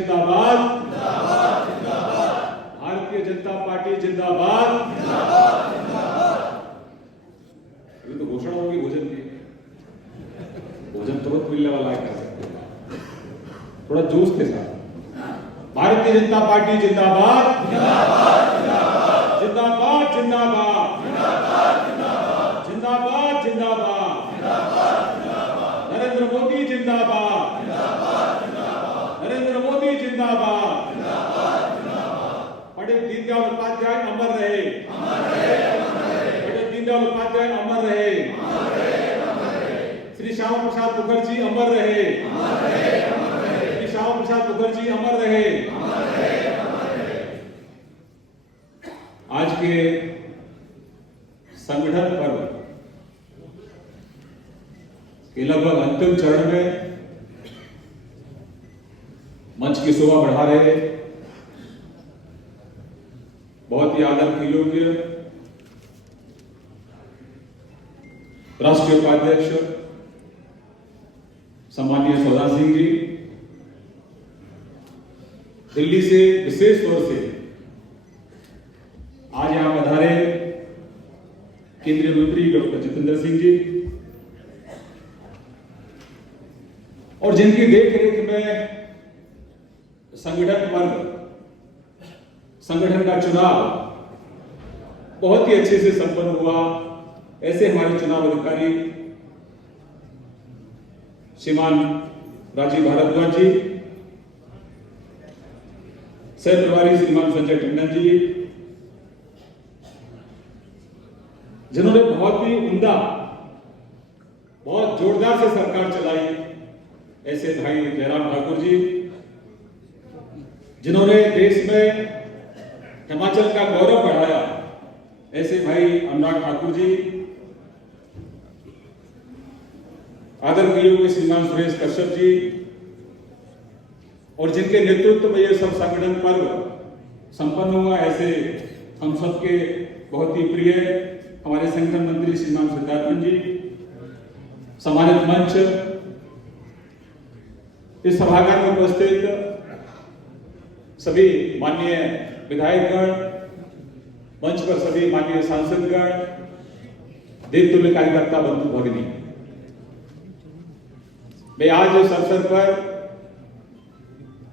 जिंदाबाद, भारतीय जनता पार्टी जिंदाबाद। अभी तो घोषणा होगी भोजन की, भोजन तुरंत मिलने वाला है, कर सकते हैं थोड़ा जोश के साथ। भारतीय जनता पार्टी जिंदाबाद, जिंदाबाद, जिंदाबाद, जिंदाबाद, जिंदाबाद, नरेंद्र मोदी जिंदाबाद, नरेंद्र मोदी जिंदाबाद, पंडित दीनदयाल उपाध्याय अमर रहे, पंडित दीनदयाल उपाध्याय अमर रहे, श्री श्यामा प्रसाद मुखर्जी अमर रहे, श्री श्यामा प्रसाद मुखर्जी अमर रहे। आज के संगठन पर्व के लगभग अंतिम चरण में मंच की शोभा बढ़ा रहे बहुत ही आदर के योग्य राष्ट्रीय उपाध्यक्ष सम्माननीय सौदान सिंह जी, दिल्ली से विशेष तौर से आज यहां पधारे केंद्रीय मंत्री डॉक्टर जितेंद्र सिंह जी, और जिनकी देखरेख में संगठन पर्व, संगठन का चुनाव बहुत ही अच्छे से संपन्न हुआ, ऐसे हमारे चुनाव अधिकारी श्रीमान राजीव भारद्वाज जी, सह प्रभारी श्रीमान संजय टंडन जी, जिन्होंने बहुत ही उम्दा, बहुत जोरदार से सरकार चलाई, ऐसे भाई जयराम ठाकुर जी, जिन्होंने देश में हिमाचल का गौरव बढ़ाया, ऐसे भाई अनुराग ठाकुर जी, आदर के योग्य श्रीमान सुरेश कश्यप जी, और जिनके नेतृत्व में यह सब संगठन पर्व संपन्न हुआ, ऐसे हम सबके बहुत ही प्रिय हमारे संगठन मंत्री श्रीमान सिद्धार्थन जी, सम्मानित मंच, इस सभागार में उपस्थित सभी माननीय विधायकगण, मंच पर सभी माननीय सांसदगण, देवतुल्य कार्यकर्ता बंधु भगिनी, मैं आज इस अवसर पर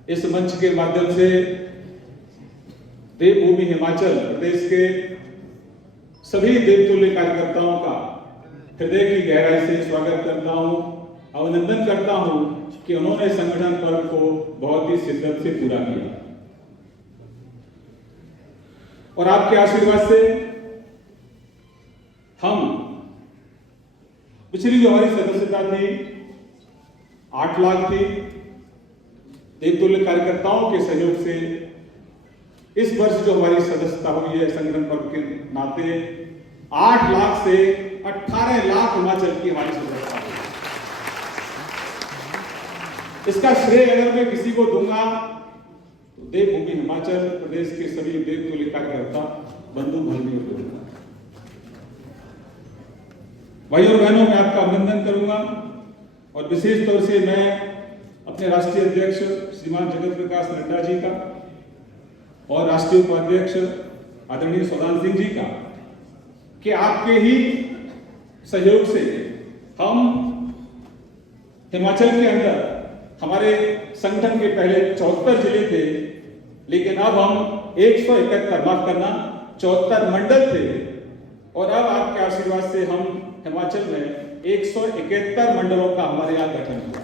इस मंच के माध्यम से देवभूमि हिमाचल प्रदेश के सभी देवतुल्य कार्यकर्ताओं का हृदय की गहराई से स्वागत करता हूं, अभिनंदन करता हूं कि उन्होंने संगठन पर्व को बहुत ही शिद्दत से पूरा किया, और आपके आशीर्वाद से हम पिछली जो हमारी सदस्यता थी 8 लाख थी, देवतुल्य कार्यकर्ताओं के सहयोग से इस वर्ष जो हमारी सदस्यता हुई है संगठन पर्व के नाते 8 लाख से 18 लाख हिमाचल की हमारी सदस्यता हुई। इसका श्रेय अगर मैं किसी को दूंगा तो देवभूमि हिमाचल प्रदेश के सभी देवतुल्य कार्यकर्ता बंधु भगिनियों को दूंगा। भाइयों और बहनों, मैं आपका अभिनंदन करूंगा, और विशेष तौर से मैं अपने राष्ट्रीय अध्यक्ष श्रीमान जगत प्रकाश नड्डा जी का और राष्ट्रीय उपाध्यक्ष आदरणीय सौदान सिंह जी का, कि आपके ही सहयोग से हम हिमाचल के अंदर, हमारे संगठन के पहले 74 जिले थे, लेकिन अब हम 171, माफ करना 74 मंडल थे, और अब आपके आशीर्वाद से हम हिमाचल में 171 मंडलों का हमारे यहां गठन हुआ।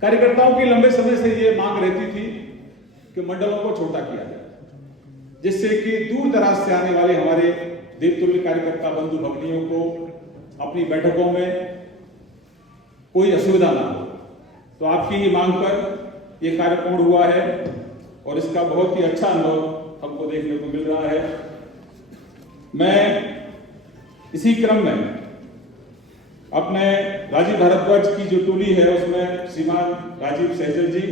कार्यकर्ताओं की लंबे समय से यह मांग रहती थी कि मंडलों को छोटा किया जाए, जिससे कि दूर दराज से आने वाले हमारे देवतुल्य कार्यकर्ता बंधु भगिनियों को अपनी बैठकों में कोई असुविधा ना हो। तो आपकी ही मांग पर यह कार्य पूर्ण हुआ है, और इसका बहुत ही अच्छा अनुभव हमको देखने को मिल रहा है। मैं इसी क्रम में अपने राजीव भारद्वाज की जो टोली है उसमें श्रीमान राजीव सहजल जी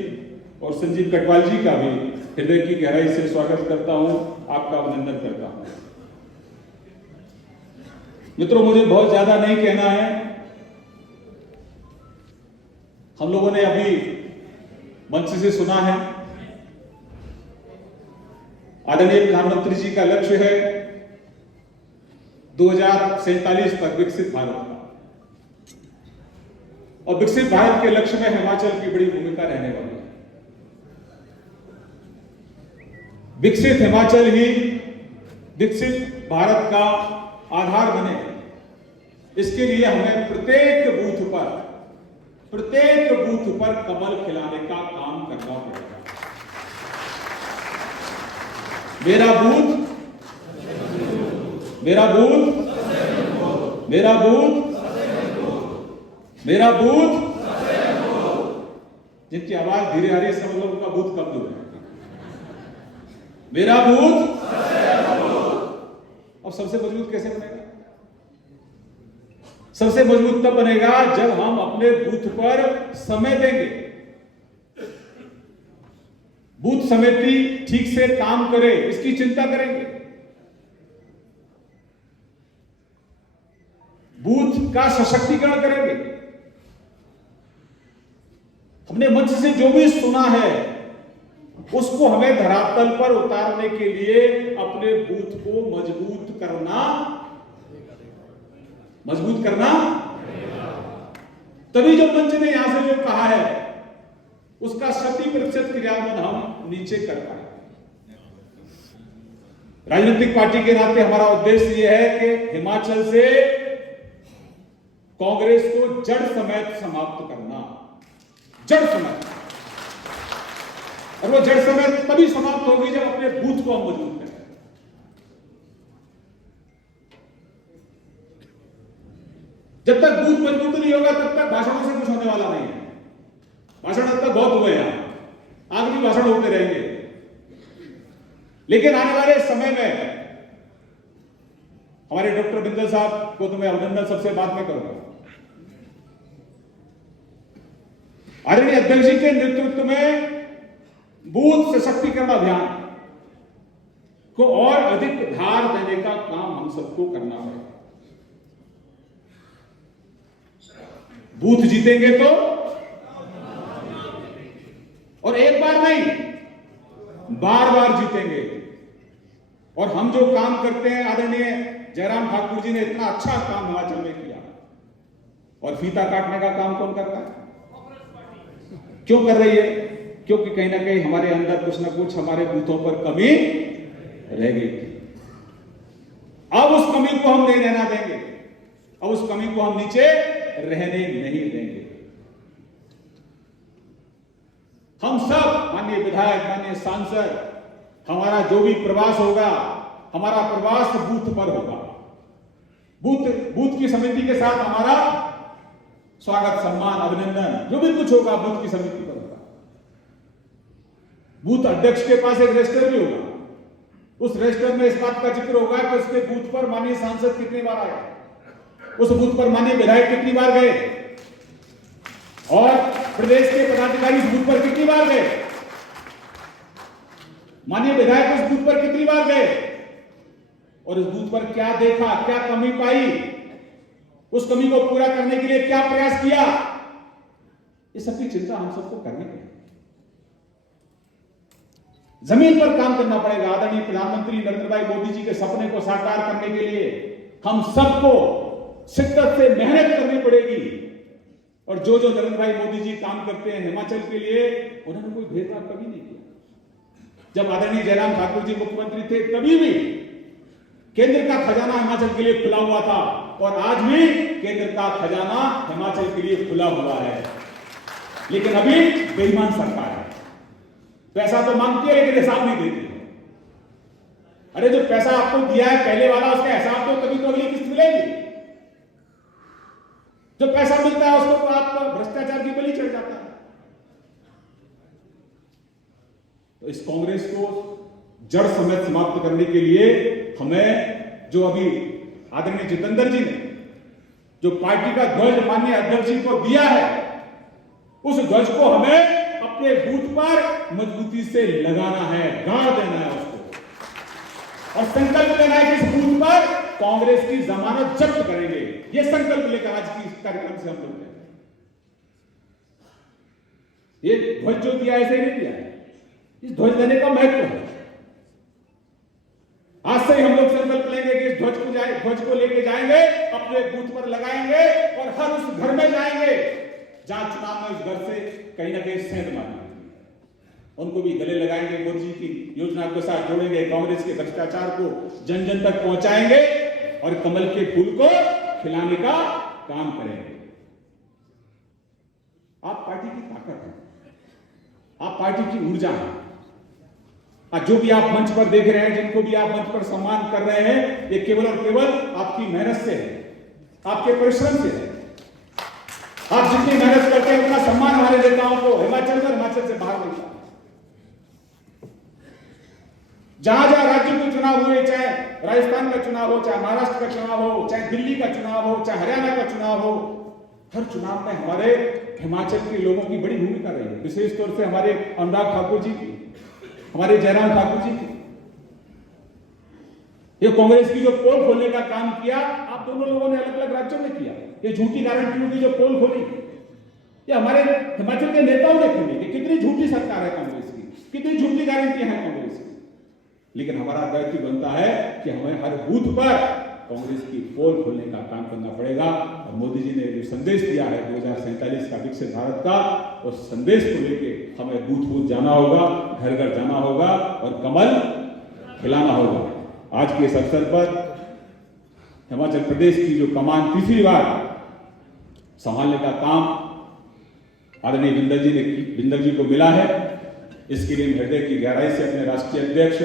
और संजीव कटवाल जी का भी हृदय की गहराई से स्वागत करता हूं, आपका अभिनंदन करता हूं। मित्रों, मुझे बहुत ज्यादा नहीं कहना है, हम लोगों ने अभी मंच से सुना है, आदरणीय प्रधानमंत्री जी का लक्ष्य है 2047 तक विकसित भारत का, और विकसित भारत के लक्ष्य में हिमाचल की बड़ी भूमिका रहने वाली है। विकसित हिमाचल ही विकसित भारत का आधार बने, इसके लिए हमें प्रत्येक बूथ पर कमल खिलाने का काम करना पड़ेगा। मेरा बूथ, मेरा बूथ, मेरा बूथ, मेरा बूथ। जिनकी आवाज धीरे आ रही है सब लोग उनका बूथ कम दूर है। मेरा बूथ। अब सबसे मजबूत कैसे बनेगा? सबसे मजबूत तब बनेगा जब हम अपने बूथ पर समय देंगे, बूथ समिति ठीक से काम करे, इसकी चिंता करेंगे, बूथ का सशक्तिकरण करेंगे। हमने मंच से जो भी सुना है उसको हमें धरातल पर उतारने के लिए अपने बूथ को मजबूत करना, तभी जो मंच ने यहां से जो कहा है उसका 100% क्रियान्वयन हम नीचे कर पाए। राजनीतिक पार्टी के नाते हमारा उद्देश्य यह है कि हिमाचल से कांग्रेस को जड़ समेत समाप्त करना, जड़ समेत। और वो जड़ समेत तभी समाप्त होगी जब अपने बूथ को हम मजबूत करें। जब तक बूथ मजबूत नहीं होगा तब तक भाषणों से कुछ होने वाला नहीं है। भाषण अब तक बहुत हुए हैं, आगे भी भाषण होते रहेंगे, लेकिन आने वाले समय में हमारे डॉक्टर बिंदल साहब को तो मैं अभिनंदन सबसे बाद में करूंगा। आदरणीय अध्यक्ष जी के नेतृत्व में बूथ सशक्तिकरण अभियान को और अधिक धार देने का काम हम सबको करना है। बूथ जीतेंगे तो, और एक बार नहीं बार बार जीतेंगे। और हम जो काम करते हैं, आदरणीय जयराम ठाकुर जी ने इतना अच्छा काम हिमाचल में किया, और फीता काटने का काम कौन करता है? क्यों कर रही है? क्योंकि कहीं ना कहीं हमारे अंदर कुछ ना कुछ हमारे बूथों पर कमी रह गई थी। अब उस कमी को हम नहीं रहना देंगे, अब उस कमी को हम नीचे रहने नहीं देंगे। हम सब माननीय विधायक, माननीय सांसद, हमारा जो भी प्रवास होगा, हमारा प्रवास बूथ पर होगा। बूथ की समिति के साथ हमारा स्वागत, सम्मान, अभिनंदन, जो भी कुछ होगा बूथ की समिति पर होगा। बूथ अध्यक्ष के पास एक रजिस्टर भी होगा, उस रजिस्टर में इस बात का जिक्र होगा कि उसके बूथ पर माननीय सांसद कितनी बार आए, उस बूथ पर माननीय विधायक कितनी बार गए, और प्रदेश के पदाधिकारी उस बूथ पर कितनी बार गए, माननीय विधायक उस बूथ पर कितनी बार गए, और उस बूथ पर क्या देखा, क्या कमी पाई, उस कमी को पूरा करने के लिए क्या प्रयास किया, इस सबकी चिंता हम सबको करनी है। जमीन पर काम करना पड़ेगा। आदरणीय प्रधानमंत्री नरेंद्र भाई मोदी जी के सपने को साकार करने के लिए हम सबको शिद्दत से मेहनत करनी पड़ेगी। और जो नरेंद्र भाई मोदी जी काम करते हैं हिमाचल के लिए, उन्होंने कोई भेदभाव कभी नहीं किया। जब आदरणीय जयराम ठाकुर जी मुख्यमंत्री थे तभी भी केंद्र का खजाना हिमाचल के लिए खुला हुआ था, और आज भी केंद्र का खजाना हिमाचल के लिए खुला हुआ है। लेकिन अभी बेईमान सरकार है, पैसा तो मांगती है लेकिन हिसाब नहीं देती। अरे जो पैसा आपको दिया है पहले वाला, उसका हिसाब दो, तभी तो अगली किस्त मिलेगी। जो पैसा मिलता है उसको तो आपका भ्रष्टाचार की बलि चढ़ जाता है। तो इस कांग्रेस को जड़ समेत समाप्त करने के लिए हमें, जो अभी आदरणीय जितेंद्र जी ने जो पार्टी का ध्वज माननीय अध्यक्ष जी को दिया है, उस ध्वज को हमें अपने बूथ पर मजबूती से लगाना है, गाड़ देना है उसको, और संकल्प लेना है कि इस बूथ पर कांग्रेस की जमानत जब्त करेंगे। यह संकल्प लेकर आज की इस कार्यक्रम से हम लोग हैं। ये ध्वज जो दिया ऐसे ही नहीं दिया है, इस ध्वज देने का महत्व है। आज से ही हम लोग संकल्प लेंगे कि इस ध्वज को लेके जाएंगे, अपने बूथ पर लगाएंगे और हर उस घर में जाएंगे जहां चुनाव में उस घर से कहीं ना कहीं सेंध मारेंगे, उनको भी गले लगाएंगे, मोदी जी की योजना के साथ जोड़ेंगे, कांग्रेस के भ्रष्टाचार को जन जन तक पहुंचाएंगे और कमल के फूल को खिलाने का काम करेंगे। आप पार्टी की ताकत है, आप पार्टी की ऊर्जा है। जो भी आप मंच पर देख रहे हैं, जिनको भी आप मंच पर सम्मान कर रहे हैं, ये केवल और केवल आपकी मेहनत से है, आपके परिश्रम से है। आप जितनी मेहनत करते हैं उतना सम्मान हमारे नेताओं को हिमाचल से बाहर मिलता है। जहां जहां राज्यों के चुनाव हुए, चाहे राजस्थान का चुनाव हो, चाहे महाराष्ट्र का चुनाव हो, चाहे दिल्ली का चुनाव हो, चाहे हरियाणा का चुनाव हो, हर चुनाव में हमारे हिमाचल के लोगों की बड़ी भूमिका रही है। विशेष तौर से हमारे अनुराग ठाकुर जी की, हमारे जयराम ठाकुर जी की। ये कांग्रेस की जो पोल खोलने का काम किया, आप दोनों लोगों ने अलग अलग राज्यों में किया। ये झूठी गारंटियों की जो पोल खोली, ये हमारे हिमाचल के नेताओं ने खोली कि कितनी झूठी सरकार है कांग्रेस की, कितनी झूठी गारंटियां हैं कांग्रेस की। लेकिन हमारा दायित्व बनता है कि हमें हर बूथ पर कांग्रेस की पोल खोलने का काम करना पड़ेगा। और मोदी जी ने जो संदेश दिया है 2047 का विकसित भारत का, उस संदेश को लेके हमें बूथ बूथ जाना होगा, घर घर जाना होगा और कमल खिलाना होगा। आज के इस अवसर पर हिमाचल प्रदेश की जो कमान तीसरी बार संभालने का काम आदरणीय बिंदर जी को मिला है, इसके लिए हृदय की गहराई से अपने राष्ट्रीय अध्यक्ष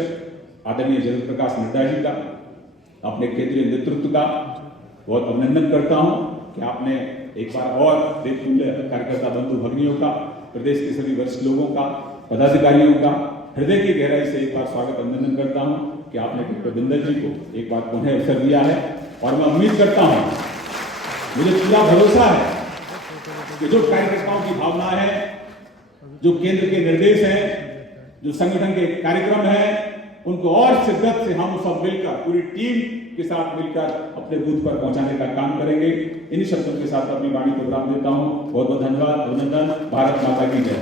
आदरणीय जगत प्रकाश नड्डा जी का, अपने केंद्रीय नेतृत्व का बहुत अभिनंदन करता हूं कि आपने एक बार और देशतुल्य कार्यकर्ता बंधु भगिनियों का, प्रदेश के सभी वरिष्ठ लोगों का, पदाधिकारियों का हृदय की गहराई से एक बार स्वागत अभिनंदन करता हूं कि आपने डॉक्टर बिंदर जी को एक बार पुनः अवसर दिया है। और मैं उम्मीद करता हूं, मुझे पूरा भरोसा है कि जो कार्यकर्ताओं की भावना है, जो केंद्र के निर्देश हैं, जो संगठन के कार्यक्रम हैं, उनको और शिद्दत से हम सब मिलकर, पूरी टीम के साथ मिलकर अपने बूथ पर पहुंचाने का काम करेंगे। इन्हीं शब्दों के साथ अपनी वाणी को विराम देता हूं। बहुत बहुत धन्यवाद, अभिनंदन। भारत माता की जय।